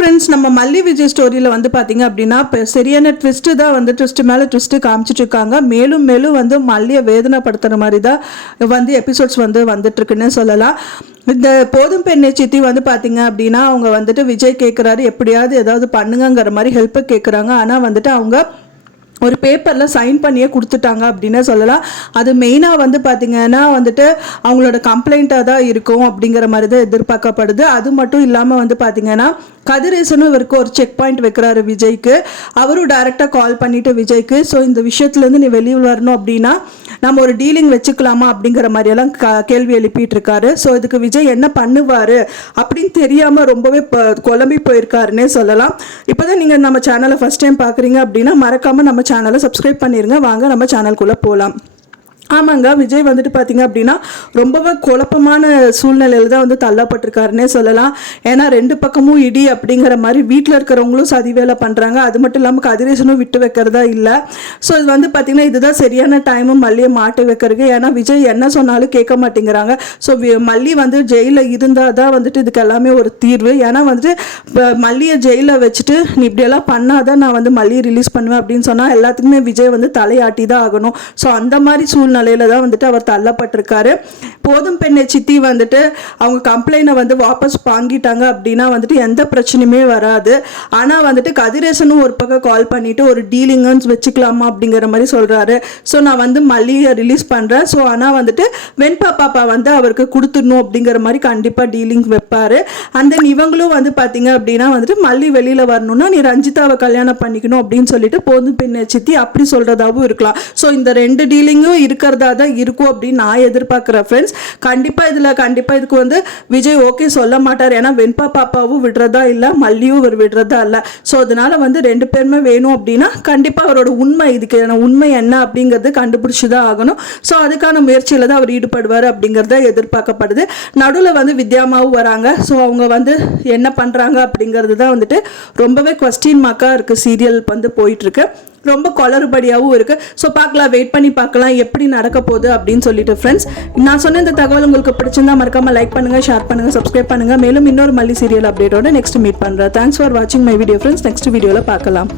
Friends, நம்ம மல்லி விஜய் ஸ்டோரியில் வந்து பார்த்தீங்க அப்படின்னா இப்போ சரியான ட்விஸ்ட்டு தான் வந்து ட்விஸ்ட்டு மேலே ட்விஸ்ட்டு காமிச்சிட்டு இருக்காங்க. மேலும் மேலும் வந்து மல்லியை வேதனைப்படுத்துகிற மாதிரி தான் வந்து எபிசோட்ஸ் வந்து வந்துட்டுருக்குன்னு சொல்லலாம். இந்த போதும் பெண்ணை சித்தி வந்து பார்த்தீங்க அப்படின்னா அவங்க வந்துட்டு விஜய் கேட்குறாரு, எப்படியாவது ஏதாவது பண்ணுங்கிற மாதிரி ஹெல்ப்பு கேட்குறாங்க. ஆனால் வந்துட்டு அவங்க ஒரு பேப்பரில் சைன் பண்ணியே கொடுத்துட்டாங்க அப்படின்னு சொல்லலாம். அது மெயினாக வந்து பார்த்திங்கன்னா வந்துட்டு அவங்களோட கம்ப்ளைண்ட்டாக தான் இருக்கும் அப்படிங்கிற மாதிரி தான் எதிர்பார்க்கப்படுது. அது மட்டும் இல்லாமல் வந்து பார்த்திங்கன்னா கதிரேசனும் இவருக்கு ஒரு செக் பாயிண்ட் வைக்கிறாரு விஜய்க்கு. அவரும் டைரெக்டாக கால் பண்ணிவிட்டு விஜய்க்கு, ஸோ இந்த விஷயத்துலேருந்து நீ வெளியே வரணும் அப்படின்னா நம்ம ஒரு டீலிங் வச்சுக்கலாமா அப்படிங்கிற மாதிரியெல்லாம் கேள்வி எழுப்பிட்டு இருக்காரு. ஸோ இதுக்கு விஜய் என்ன பண்ணுவார் அப்படின்னு தெரியாமல் ரொம்பவே குழம்பி போயிருக்காருன்னே சொல்லலாம். இப்போ தான் நீங்கள் நம்ம சேனலை ஃபஸ்ட் டைம் பார்க்குறீங்க அப்படின்னா மறக்காமல் நம்ம சேனலை சப்ஸ்கிரைப் பண்ணிடுங்க. வாங்க நம்ம சேனலுக்குள்ளே போகலாம். ஆமாங்க, விஜய் வந்துட்டு பார்த்தீங்க அப்படின்னா ரொம்பவே குழப்பமான சூழ்நிலையில் தான் வந்து தள்ளப்பட்டிருக்காருன்னே சொல்லலாம். ஏன்னா ரெண்டு பக்கமும் இடி அப்படிங்கிற மாதிரி வீட்டில் இருக்கிறவங்களும் சதி வேலை பண்ணுறாங்க. அது மட்டும் இல்லாமல் கதிரேசனும் விட்டு வைக்கிறதா இல்லை. ஸோ இது வந்து பார்த்திங்கன்னா இதுதான் சரியான டைமும் மல்லியை மாட்டி வைக்கிறதுக்கு. ஏன்னா விஜய் என்ன சொன்னாலும் கேட்க மாட்டேங்கிறாங்க. ஸோ மல்லி வந்து ஜெயிலில் இருந்தால் தான் வந்துட்டு இதுக்கு எல்லாமே ஒரு தீர்வு. ஏன்னா வந்துட்டு மல்லியை ஜெயிலில் வச்சுட்டு நீ இப்படியெல்லாம் பண்ணாதான் நான் வந்து மல்லியை ரிலீஸ் பண்ணுவேன் அப்படின்னு சொன்னால் எல்லாத்துக்குமே விஜய் வந்து தலையாட்டி தான் ஆகணும். ஸோ அந்த மாதிரி சூழ்நிலையில தான் வந்துட்டு அவர் தள்ளப்பட்டிருக்காரு. போதும் பெண்ணை சித்தி வந்துட்டு அவங்க கம்ப்ளைண்ட்டை வந்து வாபஸ் வாங்கிட்டாங்க அப்படின்னா வந்துட்டு எந்த பிரச்சனையுமே வராது. ஆனால் வந்துட்டு கதிரேசனும் ஒரு பக்கம் கால் பண்ணிட்டு ஒரு டீலிங்னு வச்சுக்கலாமா அப்படிங்கிற மாதிரி சொல்கிறாரு. ஸோ நான் வந்து மல்லியை ரிலீஸ் பண்ணுறேன், ஸோ ஆனால் வந்துட்டு வெண்பா பாப்பா வந்து அவருக்கு கொடுத்துடணும் அப்படிங்கிற மாதிரி கண்டிப்பாக டீலிங் வைப்பார். அந்த இவங்களும் வந்து பார்த்தீங்க அப்படின்னா வந்துட்டு மல்லி வெளியில் வரணும்னா நீ ரஞ்சிதாவை கல்யாணம் பண்ணிக்கணும் அப்படின்னு சொல்லிட்டு போதும் பெண்ணை சித்தி அப்படி சொல்கிறதாவும் இருக்கலாம். ஸோ இந்த ரெண்டு டீலிங்கும் இருக்கிறதா தான் இருக்கும் அப்படின்னு நான் எதிர்பார்க்குறேன் ஃப்ரெண்ட்ஸ். கண்டிப்பாக இதுக்கு வந்து விஜய் ஓகே சொல்ல மாட்டார். ஏன்னா வெண்பா பாப்பாவும் விடுறதா இல்லை, மல்லியும் இவர் விடுறதா இல்லை. ஸோ அதனால வந்து ரெண்டு பேருமே வேணும் அப்படின்னா கண்டிப்பாக அவரோட உண்மை இதுக்கு உண்மை என்ன அப்படிங்கிறது கண்டுபிடிச்சி தான் ஆகணும். ஸோ அதுக்கான முயற்சியில் தான் அவர் ஈடுபடுவார் அப்படிங்கிறத எதிர்பார்க்கப்படுது. நடுவில் வந்து வித்யாமாவும் வராங்க. ஸோ அவங்க வந்து என்ன பண்ணுறாங்க அப்படிங்கிறது தான் வந்துட்டு ரொம்பவே கொஸ்டின் மார்க்காக இருக்குது. சீரியல் வந்து போயிட்டுருக்கு, ரொம்ப குளறுபடியாகவும் இருக்குது. ஸோ பார்க்கலாம், வெயிட் பண்ணி பார்க்கலாம் எப்படி நடக்க போகுது அப்படின்னு சொல்லிட்டு ஃப்ரெண்ட்ஸ். நான் சொன்ன இந்த தகவல் உங்களுக்கு பிடிச்சிருந்தா மறக்காமல் லைக் பண்ணுங்கள், ஷேர் பண்ணுங்கள், சப்ஸ்கிரைப் பண்ணுங்கள். மேலும் இன்னொரு மல்லி சீரியல் அப்டேட்டோட நெக்ஸ்ட் மீட் பண்ணுறேன். தேங்க்ஸ் ஃபார் வாட்சிங் மை வீடியோ ஃப்ரெண்ட்ஸ். நெக்ஸ்ட் வீடியோவில் பார்க்கலாம்.